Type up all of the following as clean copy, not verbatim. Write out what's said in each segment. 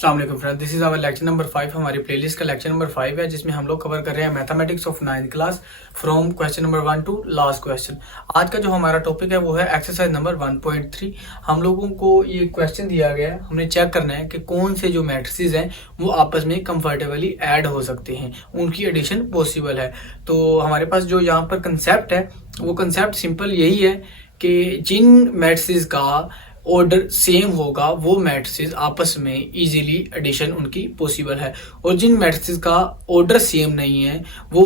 अस्सलाम वालेकुम friend, this is our lecture number 5। हमारी प्लेलिस्ट का लेक्चर नंबर 5 है, जिसमें हम लोग कवर कर रहे हैं mathematics of 9th class from question number 1 to last question. आज का जो हमारा टॉपिक है वो है एक्सरसाइज नंबर 1.3। हम लोगों को ये क्वेश्चन दिया गया है, हमने चेक करना है कि कौन से जो मैट्रिसेस हैं वो आपस में कंफर्टेबली ऐड हो सकते हैं, उनकी एडिशन पॉसिबल है। तो हमारे पास जो यहाँ पर कंसेप्ट है वो कंसेप्ट सिंपल यही है कि जिन मैट्रिसेस का ऑर्डर सेम होगा वो मैट्रिसेस आपस में इजीली एडिशन उनकी पॉसिबल है, और जिन मैट्रिसेस का ऑर्डर सेम नहीं है वो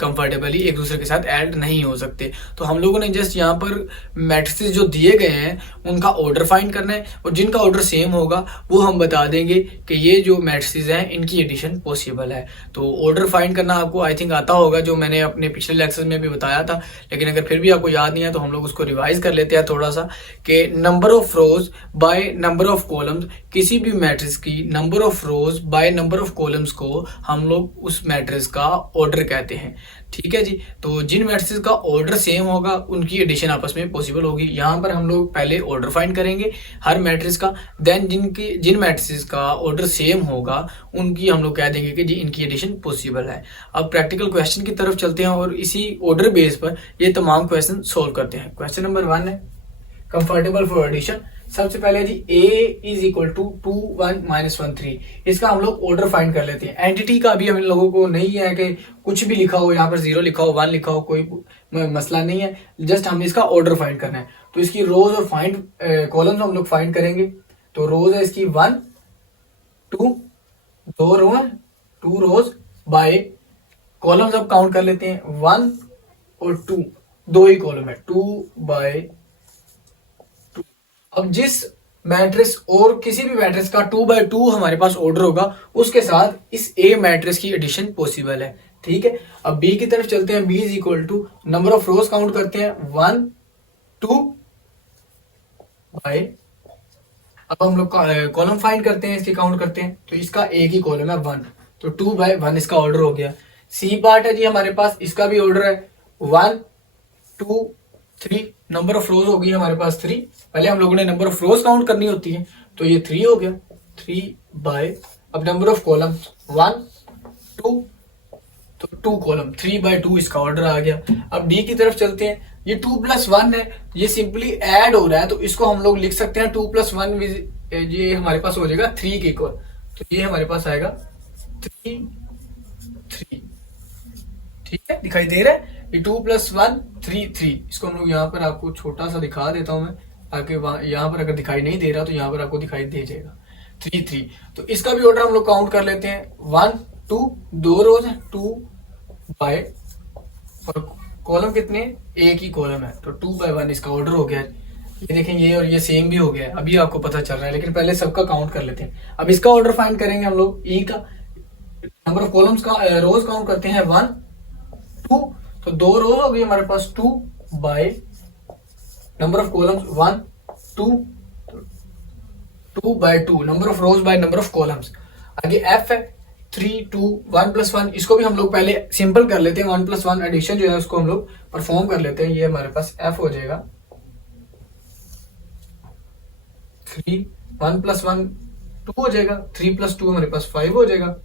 कंफर्टेबली एक दूसरे के साथ ऐड नहीं हो सकते। तो हम लोगों ने जस्ट यहाँ पर मैट्रिसेस जो दिए गए हैं उनका ऑर्डर फाइंड करना है, और जिनका ऑर्डर सेम होगा वो हम बता देंगे कि ये जो मैट्रिसेस हैं इनकी एडिशन पॉसिबल है। तो ऑर्डर फाइंड करना आपको आई थिंक आता होगा, जो मैंने अपने पिछले लेक्चर में भी बताया था, लेकिन अगर फिर भी आपको याद नहीं है तो हम लोग उसको रिवाइज कर लेते हैं थोड़ा सा कि number of rows by number of columns, किसी भी मैट्रिक्स की number of rows by number of columns को हम लोग उस मैट्रिक्स का ऑर्डर कहते हैं। ठीक है जी। तो जिन मैट्रिक्स का ऑर्डर सेम होगा उनकी एडिशन आपस में पॉसिबल होगी। यहाँ पर हम लोग पहले ऑर्डर फाइंड करेंगे हर मैट्रिक्स का, देन जिन मैट्रिक्स का ऑर्डर सेम होगा उनकी हम लोग कह देंगे कि जी इनकी एडिशन पॉसिबल है। अब प्रैक्टिकल क्वेश्चन की तरफ चलते हैं और इसी ऑर्डर बेस पर ये तमाम क्वेश्चन सोल्व करते हैं। क्वेश्चन नंबर 1 है कंफर्टेबल फॉर एडिशन। सबसे पहले जी a इज इक्वल टू 2 1 -1 3, इसका हम लोग ऑर्डर फाइंड कर लेते हैं। एंटिटी का अभी हम लोगों को नहीं है कि कुछ भी लिखा हो, यहाँ पर 0 लिखा हो 1 लिखा हो, कोई मसला नहीं है, जस्ट हमें इसका ऑर्डर फाइंड करना है। तो इसकी रोज और फाइंड कॉलम्स हम लोग फाइंड करेंगे। तो रोज है इसकी 1 2, 2 रो है 2 रोज बाय कॉलम्स अब काउंट कर लेते हैं 1 और 2, 2 ही कॉलम है 2 बाय। अब जिस मैट्रिक्स और किसी भी मैट्रिक्स का 2 बाय 2 हमारे पास ऑर्डर होगा उसके साथ इस ए मैट्रिक्स की एडिशन पॉसिबल है। ठीक है। अब बी की तरफ चलते हैं। B is equal to number of rows count करते हैं 1 2 बाय, अब हम लोग कॉलम फाइंड करते हैं, इसकी काउंट करते हैं। तो इसका एक ही कॉलम है 1, तो 2 बाय 1 इसका ऑर्डर हो गया। सी पार्ट है जी हमारे पास, इसका भी ऑर्डर है 1 2 3, नंबर ऑफ रोज होगी हमारे पास 3। पहले हम लोगों ने नंबर ऑफ रोज काउंट करनी होती है, तो ये 3 हो गया 3 बाय। अब नंबर ऑफ कॉलम 1 2, तो 2 कॉलम 3 बाय 2 इसका ऑर्डर आ गया। अब डी की तरफ चलते हैं। ये 2 + 1 है, ये सिंपली ऐड हो रहा है, तो इसको हम लोग लिख सकते हैं 2 + 1 ये हमारे पास हो जाएगा 3 के इक्वल। तो ये हमारे पास आएगा 3 3। ठीक है, दिखाई दे रहा है। ये 2 + 1 3 3, इसको हम लोग यहाँ पर आपको छोटा सा दिखा देता हूं मैं, ताकि यहाँ पर अगर दिखाई नहीं दे रहा तो यहाँ पर आपको दिखाई दे जाएगा 3 3। तो इसका भी ऑर्डर हम लोग काउंट कर लेते हैं 1 2, 2 रोज है 2 बाय, और कॉलम कितने, एक ही कॉलम है, तो 2 बाय 1 इसका ऑर्डर हो गया। ये देखें ये और ये सेम भी हो गया है, अभी आपको पता चल रहा है, लेकिन पहले सबका काउंट कर लेते हैं। अब इसका ऑर्डर फाइंड करेंगे हम लोग। ई का नंबर ऑफ कॉलम्स का रोज काउंट करते हैं 1 2, तो 2 रोज हो गई हमारे पास 2 by number of columns 1 2, 2 by 2 number of rows by number of columns. आगे एफ है 3 2 1 + 1, इसको भी हम लोग पहले सिंपल कर लेते हैं। 1 + 1 एडिशन जो है उसको हम लोग परफॉर्म कर लेते हैं। ये हमारे पास एफ हो जाएगा 3 1 + 1 2 हो जाएगा, 3 + 2 हमारे पास 5 हो जाएगा।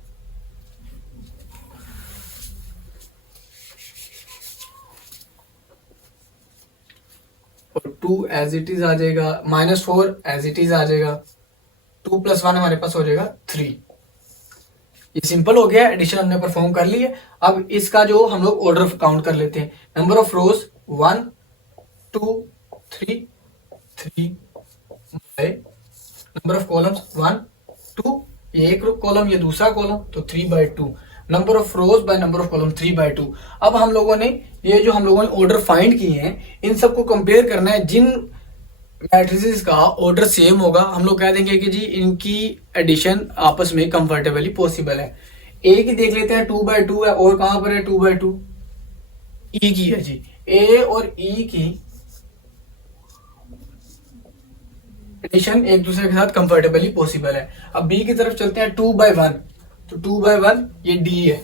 और 2 एज इट इज आ जाएगा, -4 एज इट इज आ जाएगा, 2 + 1 हमारे पास हो जाएगा 3। ये सिंपल हो गया, एडिशन हमने परफॉर्म कर ली है। अब इसका जो हम लोग ऑर्डर काउंट कर लेते हैं। Number of rose 1 2 3 3 bye number of columns 1 2, ये एक कॉलम ये दूसरा कॉलम, तो 3 by 2 number of rows by number of column 3 by 2। अब हम लोगों ने ये जो हम लोगों ने ऑर्डर फाइंड किए हैं इन सबको कंपेयर करना है। जिन मैट्रिसेस का ऑर्डर सेम होगा हम लोग कह देंगे कि जी इनकी एडिशन आपस में कंफर्टेबली पॉसिबल है। ए की देख लेते हैं 2 बाय 2 है, और कहां पर है 2 बाय 2, ई की है जी। ए और ई की एडिशन एक दूसरे के साथ कंफर्टेबली पॉसिबल है। अब बी की तरफ चलते हैं 2 बाय 1, तो 2 बाय 1 ये डी है,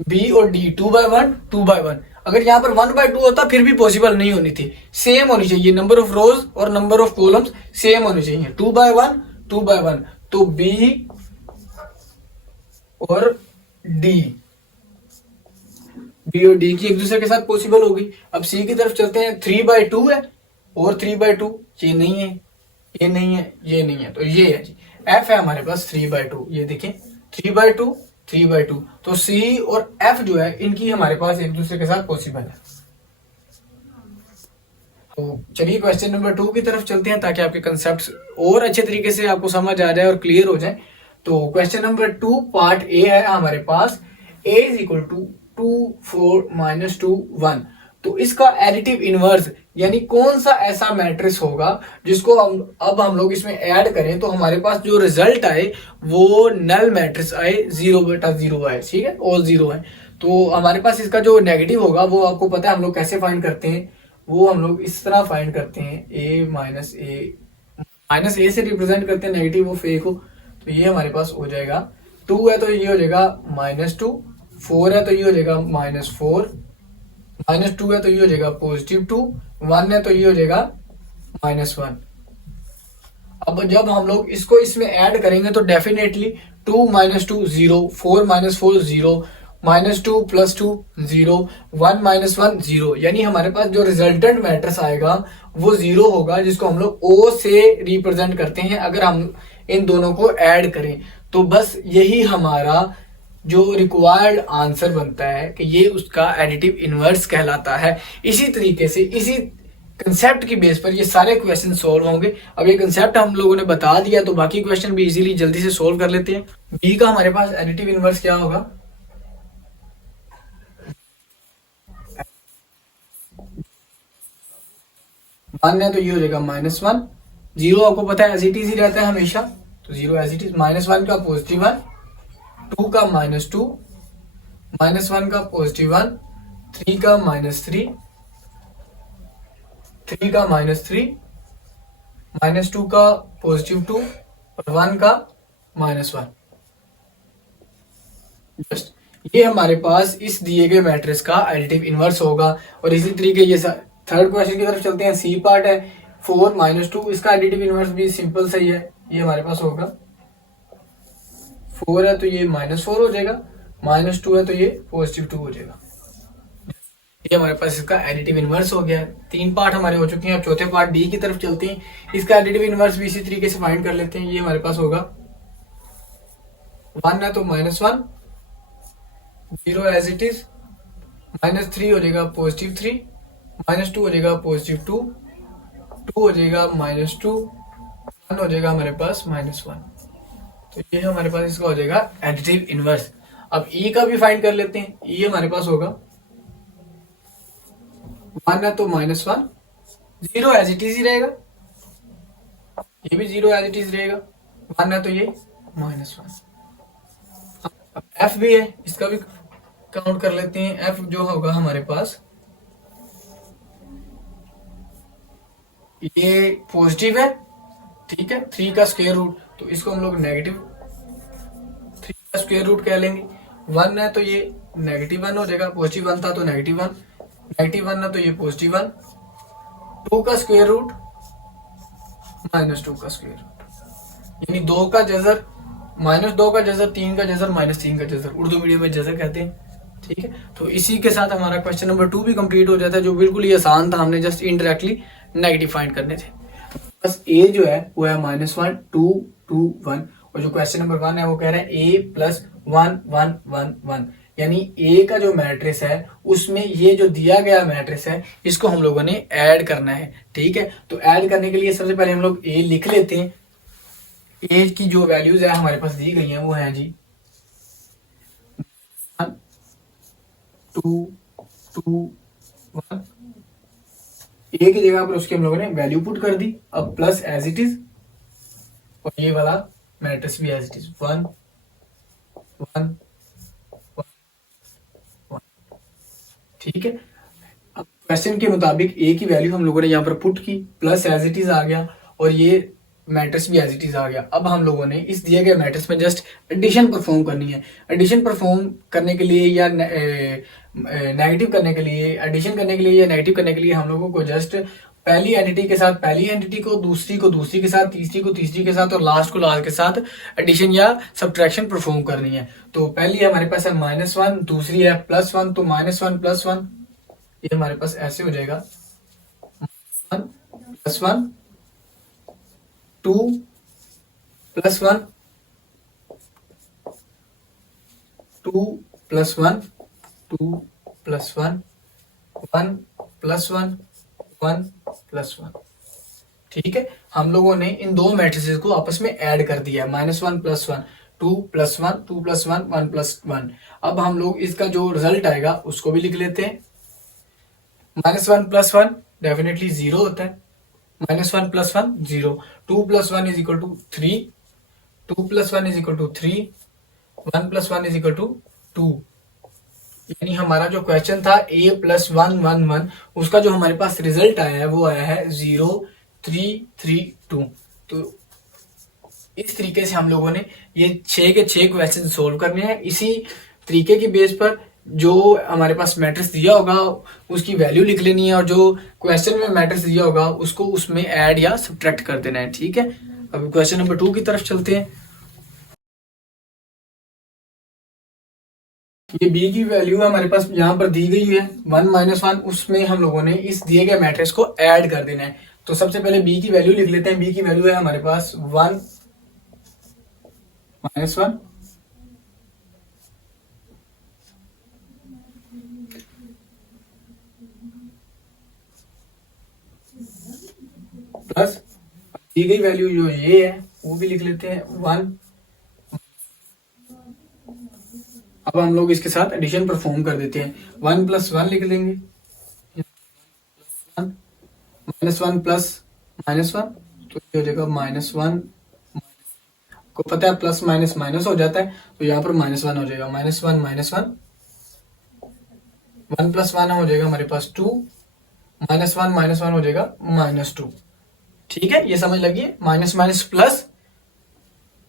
बी और डी 2 बाय 1 2 बाय 1। अगर यहाँ पर 1/2 होता फिर भी पॉसिबल नहीं होनी थी, सेम होनी चाहिए, नंबर ऑफ रोज और नंबर ऑफ कॉलम्स सेम होने चाहिए, 2/1 2/1। तो बी और डी, बी और डी की एक दूसरे के साथ पॉसिबल होगी। अब सी की तरफ चलते हैं, 3/2 है और 3/2, ये नहीं है, ये नहीं है, ये नहीं है, तो ये है जी, एफ है हमारे पास 3/2। ये देखें 3/2 3/2, तो सी और एफ जो है इनकी हमारे पास एक दूसरे के साथ पॉसिबल है। तो चलिए क्वेश्चन नंबर 2 की तरफ चलते हैं ताकि आपके कंसेप्ट और अच्छे तरीके से आपको समझ आ जाए और क्लियर हो जाए। तो क्वेश्चन नंबर 2 पार्ट ए है हमारे पास, a इज इक्वल टू 2 4 -2 1। तो इसका एडिटिव इनवर्स यानी कौन सा ऐसा मैट्रिक्स होगा जिसको हम लोग इसमें ऐड करें तो हमारे पास जो रिजल्ट आए वो नल मैट्रिक्स आए, 0/0 आए, ठीक है, ऑल 0 है। तो हमारे पास इसका जो नेगेटिव होगा वो आपको पता है हम लोग कैसे फाइंड करते हैं, वो हम लोग इस तरह फाइंड करते हैं, a से रिप्रेजेंट करते हैं नेगेटिव ऑफ a को। तो ये हमारे पास हो जाएगा 2 है तो ये हो जाएगा -2, 4 है तो ये हो जाएगा -4, -2 है तो ये हो जाएगा +2, 1 है तो ये हो जाएगा -1। अब जब हम लोग इसको इसमें ऐड करेंगे तो डेफिनेटली 2 - 2 0, 4 - 4 0, -2 + 2 0, 1 - 1 0, यानी हमारे पास जो रिजल्टेंट मैट्रिक्स आएगा वो 0 होगा, जिसको हम लोग O से रिप्रेजेंट करते हैं। अगर हम इन दोनों को ऐड करें तो बस यही हमारा जो रिक्वायर्ड आंसर बनता है कि ये उसका एडिटिव इनवर्स कहलाता है। इसी तरीके से इसी कंसेप्ट की बेस पर ये सारे क्वेश्चन सॉल्व होंगे। अब ये कंसेप्ट हम लोगों ने बता दिया तो बाकी क्वेश्चन भी इजीली जल्दी से सॉल्व कर लेते हैं। बी का हमारे पास एडिटिव इनवर्स क्या होगा, 1 है तो ये हो जाएगा -1, 0 आपको पता है एज इट इज ही रहता है हमेशा, तो 0 एज इट इज, -1 का +1, 2 का -2, -1 का +1, 3 का -3, 3 का -3, -2 का +2 और 1 का -1। जस्ट ये हमारे पास इस दिए गए मैट्रिक्स का एडिटिव इनवर्स होगा। और इसी तरीके ये थर्ड क्वेश्चन की तरफ चलते हैं, सी पार्ट है, 4 - 2, इसका एडिटिव इनवर्स भी सिंपल सही है, ये हमारे पास होगा, 4 है तो ये -4 हो जाएगा, -2 है तो ये +2 हो जाएगा। ये हमारे पास इसका एडिटिव इनवर्स हो गया है। 3 पार्ट हमारे हो चुके हैं। अब चौथे पार्ट डी की तरफ चलते हैं, इसका एडिटिव इनवर्स भी इसी तरीके से फाइंड कर लेते हैं। ये हमारे पास होगा 1 है तो -1, 0 एज इट इज, -3 हो जाएगा +3, -2 हो जाएगा +2, 2 हो जाएगा -2, 1 हो जाएगा हमारे पास -1। तो ये हमारे पास इसका हो जाएगा एडिटिव इनवर्स। अब ई का भी फाइंड कर लेते हैं। ई हमारे पास होगा 1 है तो -1, 0 एज इट इज ही रहेगा, ये भी 0 एज इट इज रहेगा, 1 है तो ये -1। अब एफ भी है, इसका भी काउंट कर लेते हैं। एफ जो होगा हमारे पास, ये पॉजिटिव है, ठीक है, 3 का स्क्वायर रूट, तो इसको हम लोग -3 का स्क्वायर रूट कह लेंगे। 1 है तो ये -1 हो जाएगा, +1 था तो -1, -1 है तो ये +1, 2 का स्क्वायर रूट -2 का स्क्वायर रूट, यानी 2 का जजर, -2 का जजर, 3 का जजर, -3 का जजर, उर्दू मीडियम में जजर कहते हैं, ठीक है। तो इसी के साथ हमारा क्वेश्चन नंबर 2 भी कंप्लीट हो जाता है, जो बिल्कुल ही आसान था, हमने जस्ट इनडायरेक्टली नेगेटिव फाइंड करने थे। बस ए जो है वो है -1 2 2 1, और जो क्वेश्चन नंबर 1 है वो कह रहा है a + 1 1 1 1, यानी ए का जो मैट्रिक्स है उसमें ये जो दिया गया मैट्रिक्स है इसको हम लोगों ने ऐड करना है, ठीक है। तो ऐड करने के लिए सबसे पहले हम लोग ए लिख लेते हैं। ए की जो वैल्यूज है हमारे पास दी गई हैं वो है जी 1 2 2 1, ए की जगह पर उसके हम लोगों ने वैल्यू पुट कर दी। अब प्लस एज इट इज, और ये वाला मैट्रिक्स भी एज इट इज 1 1 1 1, ठीक है। क्वेश्चन के मुताबिक ए की वैल्यू हम लोगों ने यहाँ पर पुट की, प्लस एज इट इज आ गया, और ये मैट्रिक्स भी एज इट इज आ गया। अब हम लोगों ने इस दिए गए मैट्रिक्स में जस्ट एडिशन परफॉर्म करनी है। एडिशन परफॉर्म करने के लिए या नेगेटिव करने के लिए, एडिशन करने के लिए या नेगेटिव करने के लिए हम लोगों को जस्ट पहली एंटिटी के साथ पहली एंटिटी को दूसरी के साथ, तीसरी को तीसरी के साथ और लास्ट को लास्ट के साथ एडिशन या सब्ट्रैक्शन परफॉर्म करनी है। तो पहली हमारे पास है -1, दूसरी है +1, तो -1 + 1 ये हमारे पास ऐसे हो जाएगा 1 + 1 2 + 1 2 + 1 2 + 1 1 + 1 1 + 1। ठीक है, हम लोगों ने इन दो मैट्रिसेस को आपस में ऐड कर दिया, -1 + 1 2 + 1 2 + 1 1 + 1। अब हम लोग इसका जो रिजल्ट आएगा उसको भी लिख लेते हैं। -1 + 1 डेफिनेटली 0 होता है, -1 + 1 0, 2 + 1 = 3, 2 + 1 = 3, 1 + 1 = 2। यानी हमारा जो क्वेश्चन था a + 1 1 1 उसका जो हमारे पास रिजल्ट आया है वो आया है 0 3 3 2। तो इस तरीके से हम लोगों ने ये 6 के 6 क्वेश्चन सोल्व करने हैं। इसी तरीके की बेस पर जो हमारे पास मैट्रिक्स दिया होगा उसकी वैल्यू लिख लेनी है और जो क्वेश्चन में मैट्रिक्स दिया होगा उसको उसमें ऐड या सब्ट्रैक्ट कर देना है। ठीक है, अब क्वेश्चन नंबर 2 की तरफ चलते हैं। ये b की वैल्यू हमारे पास यहाँ पर दी गई है 1 - 1, उसमें हम लोगों ने इस दिए गए मैट्रिक्स को ऐड कर देना है। तो सबसे पहले b की वैल्यू लिख लेते हैं। b की वैल्यू है हमारे पास 1 - 1 प्लस दी गई वैल्यू जो ये है वो भी लिख लेते हैं 1। अब हम लोग इसके साथ एडिशन परफॉर्म कर देते हैं। 1 + 1 लिख लेंगे, -1 + -1 तो ये हो जाएगा -1। को पता है प्लस माइनस माइनस हो जाता है, तो यहाँ पर -1 हो जाएगा, -1 -1 1 + 1 हो जाएगा हमारे पास 2, -1 -1 हो जाएगा -2। ठीक है, ये समझ लगी, माइनस माइनस प्लस,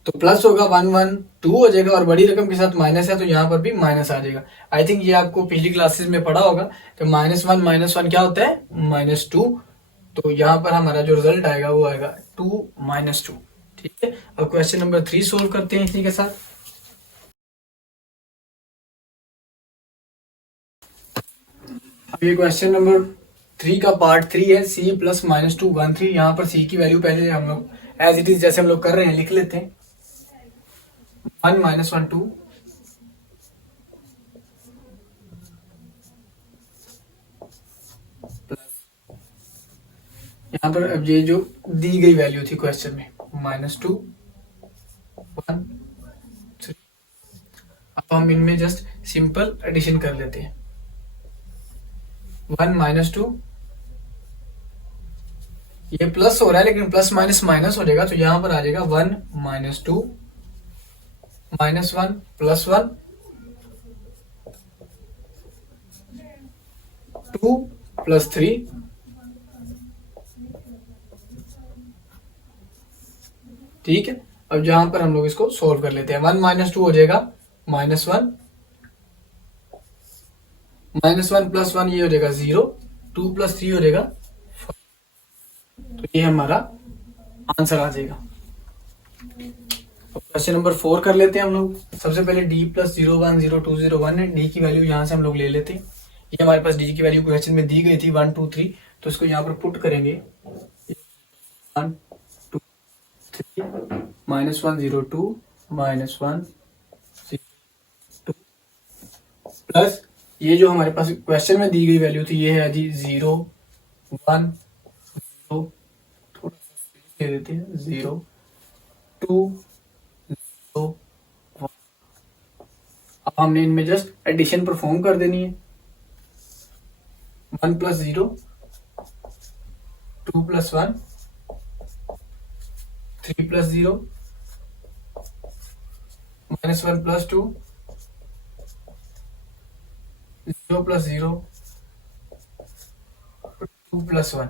तो प्लस होगा 1 1 2 हो जाएगा और बड़ी रकम के साथ माइनस है तो यहाँ पर भी माइनस आ जाएगा। आई थिंक ये आपको पिछली क्लासेस में पढ़ा होगा कि -1 -1 क्या होता है, -2। तो यहाँ पर हमारा जो रिजल्ट आएगा वो आएगा 2 -2। ठीक है, अब क्वेश्चन नंबर 3 सोल्व करते हैं इसी के साथ। अब ये क्वेश्चन नंबर 3 का पार्ट 3 है, c + -2 1 3। यहाँ पर c की वैल्यू पहले हम लोग एज इट इज जैसे हम लोग कर रहे हैं लिख लेते हैं। 1 -1 2 यहाँ पर अब ये जो दी गई वैल्यू थी क्वेश्चन में -2 1 3। अब हम इनमें जस्ट सिंपल एडिशन कर लेते हैं। 1 -2 ये प्लस हो रहा है लेकिन प्लस माइनस माइनस हो जाएगा, तो यहां पर आ जाएगा 1 -2 -1 +1 2 + 3 ठीक है। अब जहां पर हम लोग इसको सोल्व कर लेते हैं, 1 -2 हो जाएगा -1 -1 + 1 ये हो जाएगा 0, 2 + 3 हो जाएगा 5। तो ये हमारा आंसर आ जाएगा। क्वेश्चन नंबर 4 कर लेते हैं हम लोग। सबसे पहले d + 0 1 0 2 0 1 है, d की वैल्यू यहाँ से हम लोग ले लेते हैं। ये हमारे पास d की वैल्यू क्वेश्चन में दी गई थी 1 2 3, तो इसको यहाँ पर पुट करेंगे 1 2 3 -1 0 2 -1 0 2 प्लस ये जो हमारे पास क्वेश्चन में दी गई वैल्यू थी ये है जी 0 1 0, थोड़ा सा दे देते हैं 0 2 0 1। अब हमने इनमें जस्ट एडिशन परफॉर्म कर देनी है। 1 + 0 2 + 1 3 + 0 -1 + 2 0 + 0 2 + 1।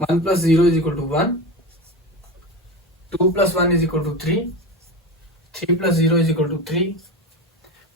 1 + 0 = 1, 2 + 1 = 3, 3 + 0 = 3,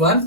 1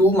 2 -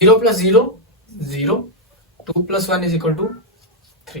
0 + 0 0, 2 + 1 = 3.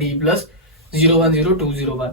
D + 0 1 0 2 0 1.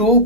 2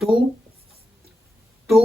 2 2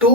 2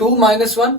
2 - 1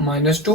-2.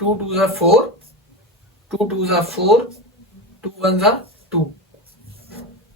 2 2 = 4, 2 2 = 4, 2 1 = 2.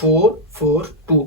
4 4 2.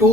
2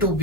× B.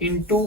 ×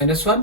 -1.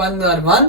1 = 1,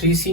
3C,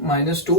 -2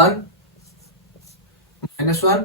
1 -1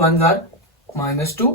1 = -2,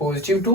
+2,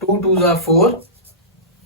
2 2 = 4,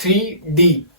3D.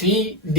3D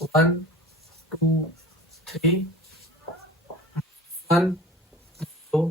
1 2 3 1 2.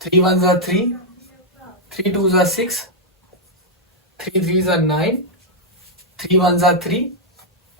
3 1 = 3, 3 2 = 6, 3 3 = 9, 3 1 = 3,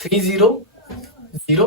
3 0 0,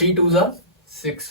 3 2 = 6.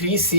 3C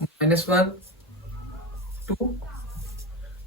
-1 2.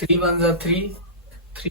3 1 = 3, 3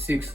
6.